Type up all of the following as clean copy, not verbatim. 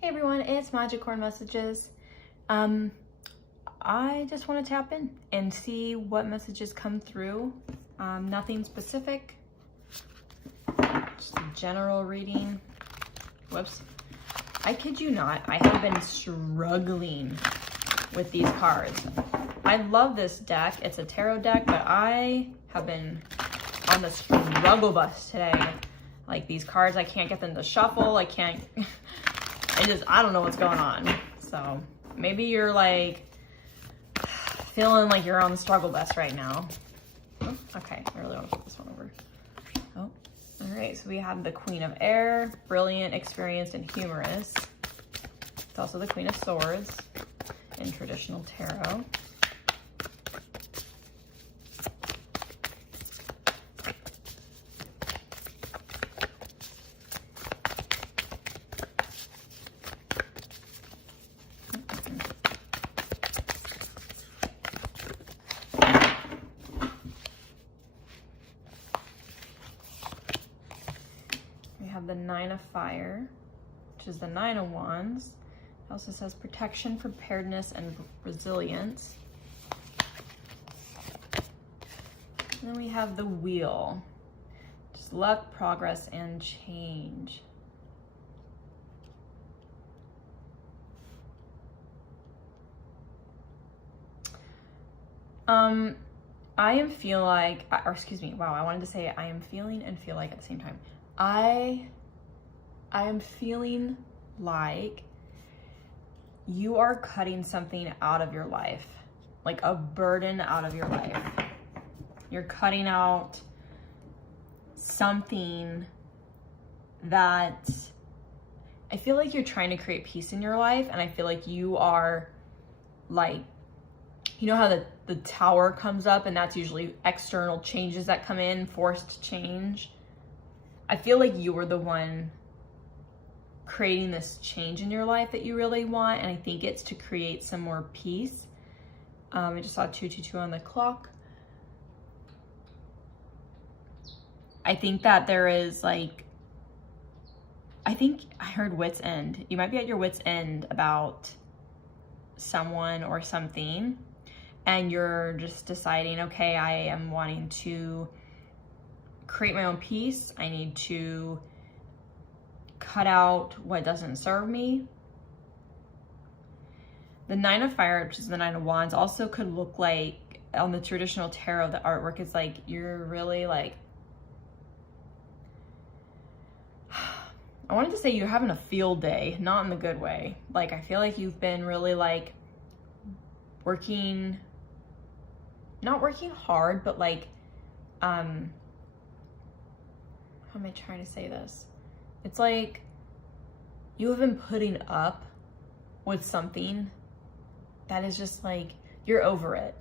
Hey everyone, it's Madgicorn messages. I just want to tap in and see what messages come through. Nothing specific, just a general reading. Whoops. I kid you not, I have been struggling with these cards. I love this deck. It's a tarot deck, but I have been on the struggle bus today. Like these cards, I can't get them to shuffle. I don't know what's going on. So maybe you're like feeling like you're on the struggle bus right now. Oh, okay, I really want to flip this one over. Oh, all right, so we have the Queen of Air, brilliant, experienced, and humorous. It's also the Queen of Swords in traditional tarot. The Nine of Fire, which is the Nine of Wands. It also says protection, preparedness, and resilience. And then we have the Wheel, just luck, progress, and change. I am feel like, or excuse me, wow, I wanted to say I am feeling and feel like at the same time. I am feeling like you are cutting something out of your life, like a burden out of your life. You're cutting out something that I feel like you're trying to create peace in your life. And I feel like you are like, you know how the tower comes up and that's usually external changes that come in, forced change. I feel like you were the one creating this change in your life that you really want, and I think it's to create some more peace. I just saw 222 on the clock. I think that there is like, I think I heard wit's end. You might be at your wit's end about someone or something, and you're just deciding, okay, I am wanting to create my own peace. I need to cut out what doesn't serve me. The Nine of Fire, which is the Nine of Wands, also could look like on the traditional tarot, the artwork is like you're really like, I wanted to say you're having a field day, not in the good way. Like I feel like you've been really like working, not working hard, but like how am I trying to say this? It's like you have been putting up with something that is just like, you're over it.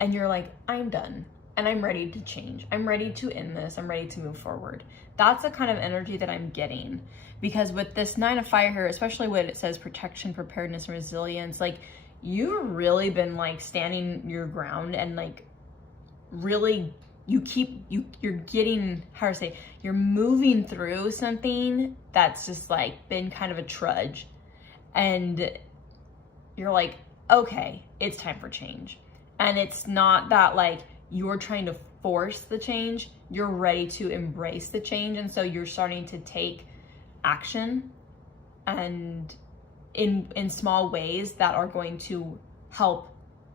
And you're like, I'm done and I'm ready to change. I'm ready to end this. I'm ready to move forward. That's the kind of energy that I'm getting. Because with this Nine of Fire here, especially when it says protection, preparedness, and resilience, like you've really been like standing your ground and like really you're getting, how to say, you're moving through something that's just like been kind of a trudge, and you're like, okay, it's time for change. And it's not that like you're trying to force the change, you're ready to embrace the change. And so you're starting to take action and in small ways that are going to help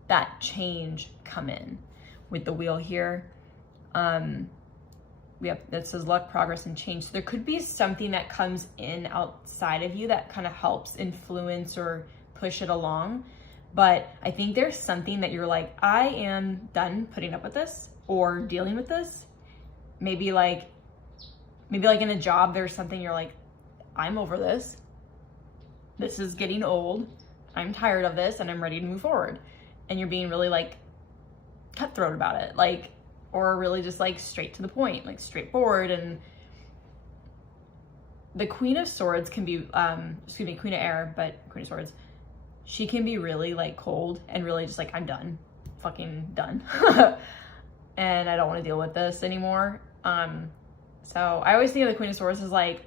that change come in. With the Wheel here, we have, that says luck, progress, and change. So there could be something that comes in outside of you that kind of helps influence or push it along. But I think there's something that you're like, I am done putting up with this or dealing with this. Maybe like in a job, there's something you're like, I'm over this. This is getting old. I'm tired of this and I'm ready to move forward. And you're being really like cutthroat about it, like, or really just like straight to the point, like straightforward. And the Queen of Swords can be, Queen of Air, but Queen of Swords, she can be really like cold and really just like, I'm done, fucking done. And I don't want to deal with this anymore. So I always think of the Queen of Swords as like,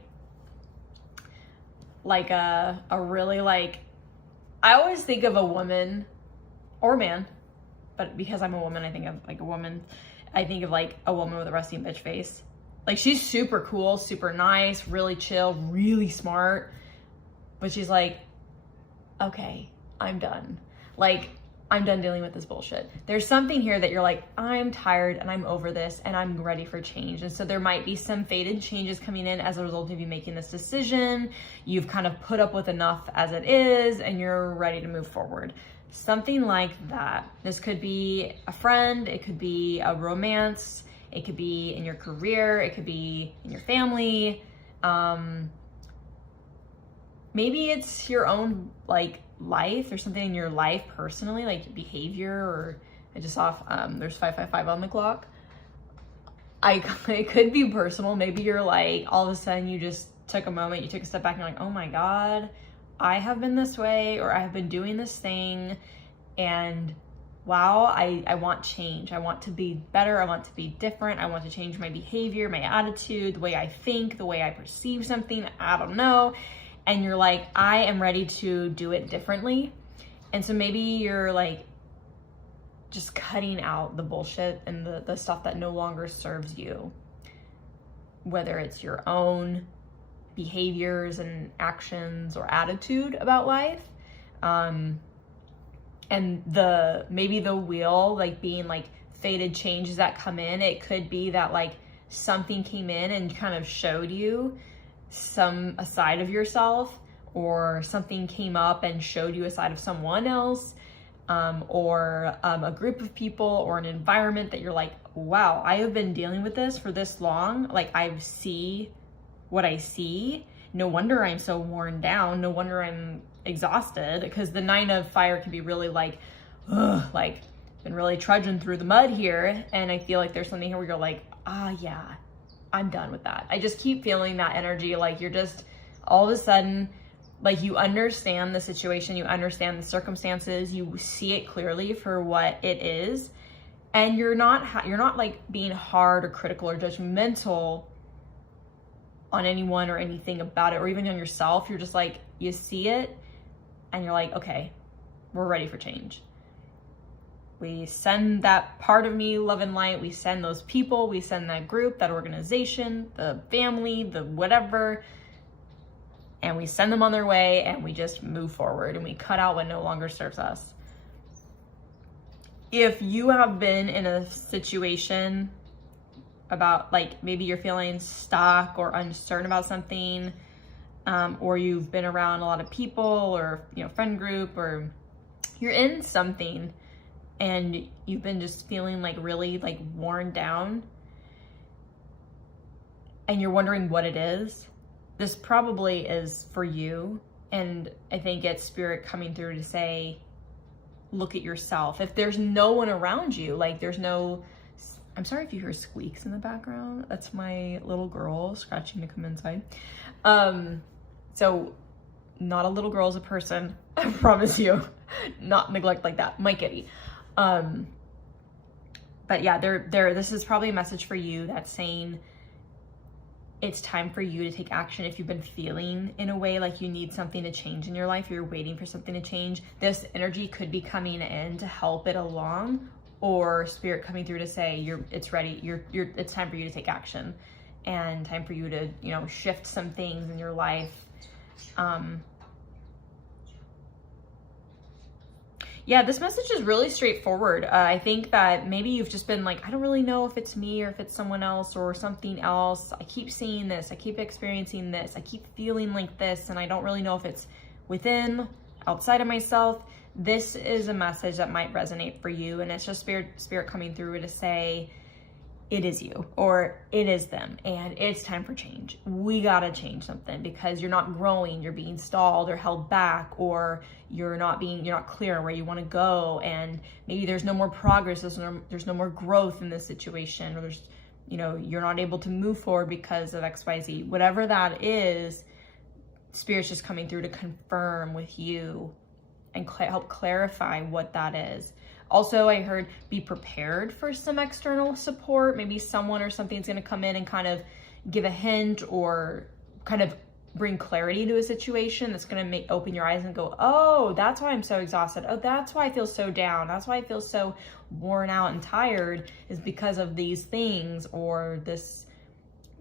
like a really like, I always think of a woman or man, but because I'm a woman, I think of like a woman. I think of like a woman with a resting bitch face. Like she's super cool, super nice, really chill, really smart. But she's like, okay, I'm done. Like, I'm done dealing with this bullshit. There's something here that you're like, I'm tired and I'm over this and I'm ready for change. And so there might be some fated changes coming in as a result of you making this decision. You've kind of put up with enough as it is and you're ready to move forward. Something like that. This could be a friend, it could be a romance, it could be in your career, it could be in your family. Maybe it's your own like life or something in your life personally, like behavior, or I just saw there's 555 on the clock. It could be personal. Maybe you're like, all of a sudden you just took a moment, you took a step back and you're like, oh my God, I have been this way, or I have been doing this thing, and wow, I want change. I want to be better. I want to be different. I want to change my behavior, my attitude, the way I think, the way I perceive something. I don't know. And you're like, I am ready to do it differently. And so maybe you're like just cutting out the bullshit and the stuff that no longer serves you, whether it's your own behaviors and actions or attitude about life. And maybe the wheel, like being like fated changes that come in, it could be that like something came in and kind of showed you a side of yourself, or something came up and showed you a side of someone else, or a group of people or an environment that you're like, wow, I have been dealing with this for this long. Like I see what I see. No wonder I'm so worn down. No wonder I'm exhausted, because the 9 of fire can be really like, ugh, like been really trudging through the mud here. And I feel like there's something here where you're like, yeah, I'm done with that. I just keep feeling that energy. Like you're just all of a sudden, like you understand the situation, you understand the circumstances, you see it clearly for what it is. And you're not like being hard or critical or judgmental on anyone or anything about it, or even on yourself. You're just like, you see it and you're like, okay, we're ready for change. We send that part of me, love and light. We send those people, we send that group, that organization, the family, the whatever, and we send them on their way and we just move forward and we cut out what no longer serves us. If you have been in a situation about like maybe you're feeling stuck or uncertain about something, or you've been around a lot of people, or friend group, or you're in something and you've been just feeling like really like worn down and you're wondering what it is, this probably is for you. And I think it's spirit coming through to say, look at yourself. If there's no one around you, like there's no, I'm sorry if you hear squeaks in the background. That's my little girl scratching to come inside. So not a little girl is a person, I promise you. Not neglect like that, my kitty. But yeah, this is probably a message for you that's saying it's time for you to take action. If you've been feeling in a way like you need something to change in your life, you're waiting for something to change, this energy could be coming in to help it along, or spirit coming through to say it's ready, it's time for you to take action, and time for you to shift some things in your life. Yeah, this message is really straightforward. I think that maybe you've just been like, I don't really know if it's me or if it's someone else or something else. I keep seeing this, I keep experiencing this, I keep feeling like this, and I don't really know if it's within, outside of myself. This is a message that might resonate for you, and it's just spirit coming through to say, it is you, or it is them, and it's time for change. We gotta change something, because you're not growing, you're being stalled or held back, or you're not clear on where you want to go, and maybe there's no more progress, there's no more growth in this situation, or there's you're not able to move forward because of XYZ. Whatever that is, spirit's just coming through to confirm with you and help clarify what that is. Also, I heard be prepared for some external support. Maybe someone or something's going to come in and kind of give a hint, or kind of bring clarity to a situation, that's going to open your eyes and go, oh, that's why I'm so exhausted. Oh, that's why I feel so down. That's why I feel so worn out and tired, is because of these things or this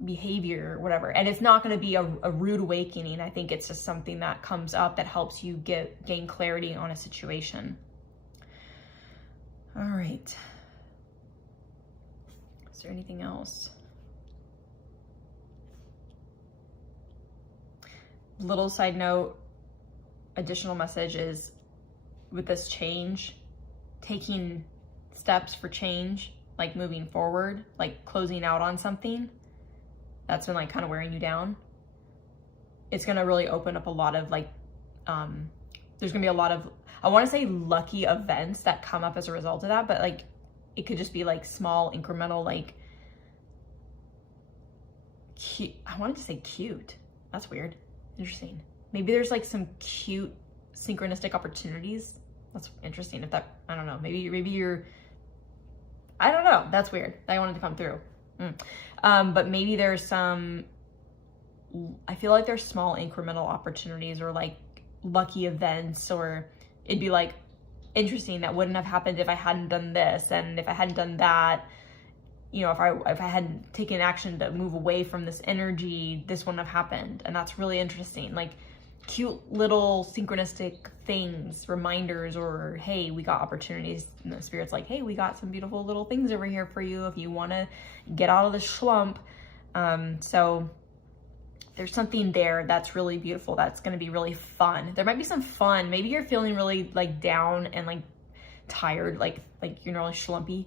behavior, whatever. And it's not going to be a rude awakening. I think it's just something that comes up that helps you gain clarity on a situation. All right. Is there anything else? Little side note, additional message is with this change, taking steps for change, like moving forward, like closing out on something that's been like kind of wearing you down. It's going to really open up a lot of like, there's going to be a lot of, I want to say lucky events that come up as a result of that, but like, it could just be like small incremental, like cute. I wanted to say cute. That's weird. Interesting. Maybe there's like some cute synchronistic opportunities. That's interesting. If that, I don't know, maybe you're, I don't know. That's weird. I wanted to come through. But maybe there's some, I feel like there's small incremental opportunities or like lucky events, or it'd be like interesting that wouldn't have happened if I hadn't done this. And if I hadn't done that, you know, if I hadn't taken action to move away from this energy, this wouldn't have happened. And that's really interesting. Like cute little synchronistic things, reminders, or hey, we got opportunities. And the spirit's like, hey, we got some beautiful little things over here for you if you want to get out of the slump. So there's something there that's really beautiful. That's going to be really fun. There might be some fun. Maybe you're feeling really like down and like tired, like you're really schlumpy,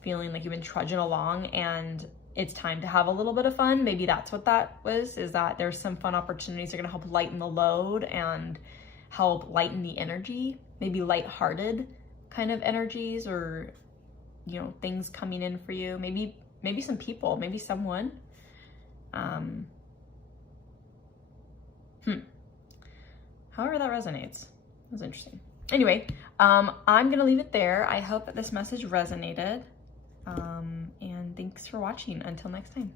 feeling like you've been trudging along and it's time to have a little bit of fun. Maybe that's what that was, is that there's some fun opportunities that are going to help lighten the load and help lighten the energy, maybe lighthearted kind of energies, or, you know, things coming in for you. Maybe some people, maybe someone. However that resonates. That's interesting. Anyway, I'm going to leave it there. I hope that this message resonated. And thanks for watching. Until next time.